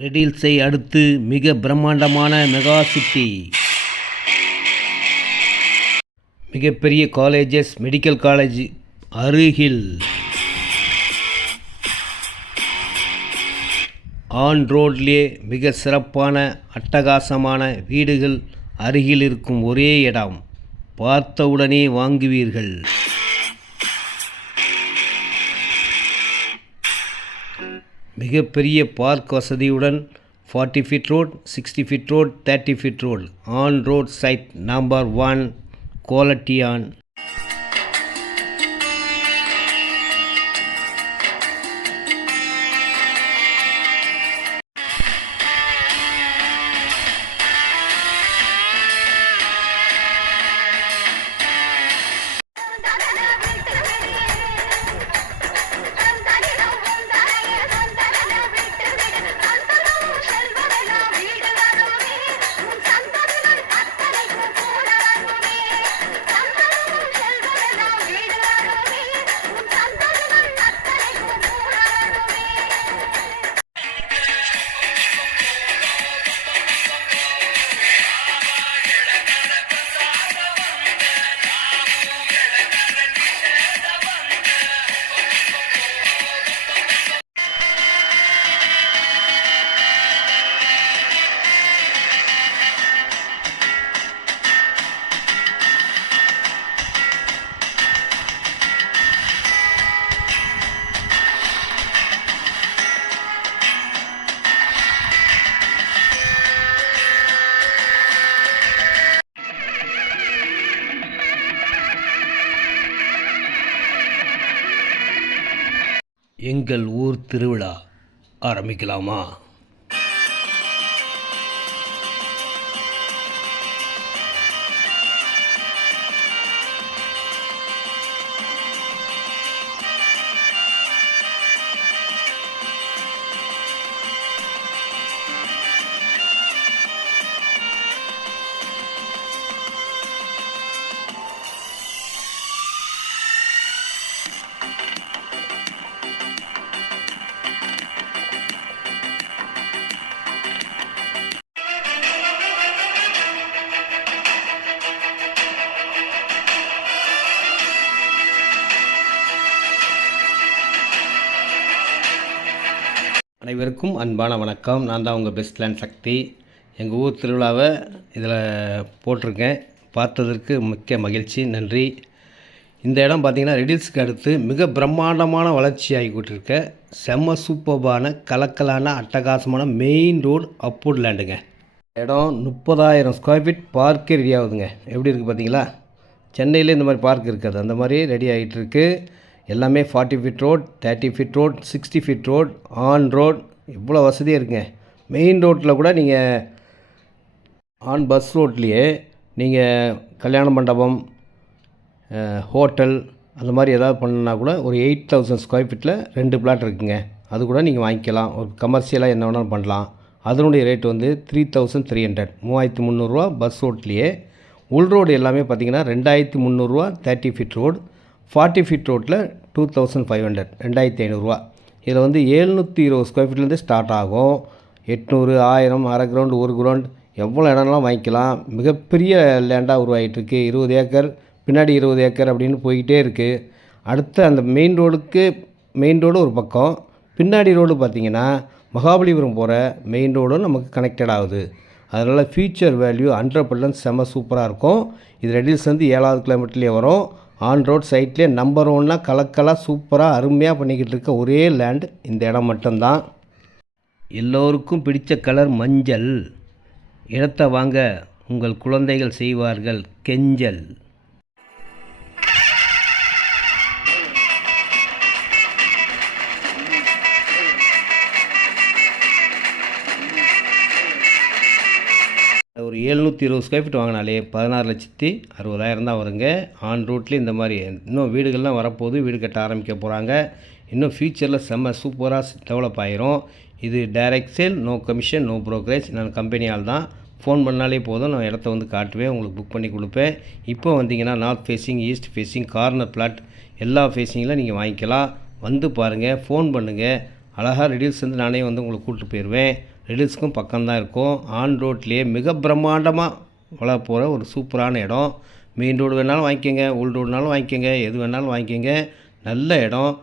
ரெடில்ஸை அடுத்து மிக பிரம்மாண்டமான மெகா சிட்டி, மிகப்பெரிய காலேஜஸ், மெடிக்கல் காலேஜ் அருகில் ஆன் ரோட்லேயே மிக சிறப்பான அட்டகாசமான வீடுகள் அருகில் இருக்கும் ஒரே இடம். பார்த்தவுடனே வாங்குவீர்கள். மிகப்பெரிய பார்க் வசதியுடன் 40 feet road, 60 feet road, 30 feet road, on road side number 1 quality ஆன். எங்கள் ஊர் திருவிழா ஆரம்பிக்கலாமா? அனைவருக்கும் அன்பான வணக்கம். நான் தான் உங்கள் பெஸ்ட் லேண்ட் சக்தி. எங்கள் ஊர் திருவிழாவை இதில் போட்டிருக்கேன். பார்த்ததற்கு மிக்க மகிழ்ச்சி, நன்றி. இந்த இடம் பார்த்திங்கன்னா ரெடில்ஸுக்கு அடுத்து மிக பிரம்மாண்டமான வளர்ச்சி ஆகிக்கிட்டு செம்ம சூப்பர்பான கலக்கலான அட்டகாசமான மெயின் ரோடு அப்வுட் லேண்டுங்க. இடம் 30,000 ஸ்கொயர் ஃபீட் பார்க்கே ரெடி ஆகுதுங்க. எப்படி இருக்குது பார்த்தீங்களா? சென்னையில் இந்த மாதிரி பார்க் இருக்காது, அந்த மாதிரி ரெடி ஆகிட்டுருக்கு. எல்லாமே 40 feet road, 30 feet road, 60 feet road, on road, இவ்வளோ வசதியாக இருக்குங்க. மெயின் ரோட்டில் கூட நீங்கள் ஆன் பஸ் ரோட்லேயே நீங்கள் கல்யாண மண்டபம், ஹோட்டல் அந்த மாதிரி ஏதாவது பண்ணால் கூட ஒரு 8,000 ஸ்கொயர் ஃபீட்டில் 2 பிளாட் இருக்குங்க. அது கூட நீங்கள் வாங்கிக்கலாம். ஒரு கமர்ஷியலாக என்ன வேணாலும் பண்ணலாம். அதனுடைய ரேட் வந்து 3,300, 3,300 பஸ் ரோட்லேயே. உள் ரோடு எல்லாமே பார்த்திங்கன்னா 2,300, 30 ஃபீட் ரோடு. 40 ஃபீட் ரோட்டில் 2,500, 2,500. இதில் வந்து 720 ஸ்கொயர் ஃபீட்லேருந்து ஸ்டார்ட் ஆகும். 800, 1000, அரை கிரவுண்ட், 1 கிரவுண்ட், எவ்வளோ இடம்லாம் வாங்கிக்கலாம். மிகப்பெரிய லேண்டாக உருவாகிட்டுருக்கு. 20 ஏக்கர், பின்னாடி 20 ஏக்கர் அப்படின்னு போய்கிட்டே இருக்குது. அடுத்து அந்த மெயின் ரோடு ஒரு பக்கம், பின்னாடி ரோடு பார்த்திங்கன்னா மகாபலிபுரம் போகிற மெயின் ரோடும் நமக்கு கனெக்டட் ஆகுது. அதனால் ஃபியூச்சர் வேல்யூ 100% செம்ம சூப்பராக இருக்கும். இது ரெடில்ஸ் வந்து 7வது கிலோமீட்டர்லேயே வரும். ஆன் ரோட் சைட்லேயே நம்பர் 1 கலக்கலாக சூப்பராக அருமையாக பண்ணிக்கிட்டு இருக்க ஒரே லேண்ட் இந்த இடம் மட்டும்தான். எல்லோருக்கும் பிடித்த கலர் மஞ்சள். இடத்தை வாங்க, உங்கள் குழந்தைகள் செய்வார்கள் கெஞ்சல். ஒரு 720 ஸ்கொயர் ஃபீட் வாங்கினாலே 16,60,000 தான் வருங்க. ஆன் ரோட்லேயே இந்த மாதிரி இன்னும் வீடுகள்லாம் வரப்போகுது, வீடு கட்ட ஆரம்பிக்க போகிறாங்க. இன்னும் ஃப்யூச்சரில் செம்ம சூப்பராக டெவலப் ஆகிரும். இது direct sale, no commission, no brokerage. நான் கம்பெனியால் தான். ஃபோன் பண்ணாலே போதும், நான் இடத்த வந்து காட்டுவேன், உங்களுக்கு புக் பண்ணி கொடுப்பேன். இப்போ வந்தீங்கன்னா north facing, east facing, corner plot எல்லா ஃபேஸிங்கில் நீங்கள் வாங்கிக்கலாம். வந்து பாருங்கள், ஃபோன் பண்ணுங்கள். அழகாக ரெடியூஸ் வந்து நானே வந்து உங்களுக்கு கூப்பிட்டு போயிடுவேன். ரெடில்ஸ்க்கும் பக்கம்தான் இருக்கும். ஆன் ரோட்லேயே மிக பிரம்மாண்டமாக வளர போகிற ஒரு சூப்பரான இடம். மெயின் ரோடு வேணாலும் வாங்கிக்கோங்க, உள் ரோடுனாலும் வாங்கிக்கோங்க, எது வேணாலும் வாங்கிக்கோங்க. நல்ல இடம்.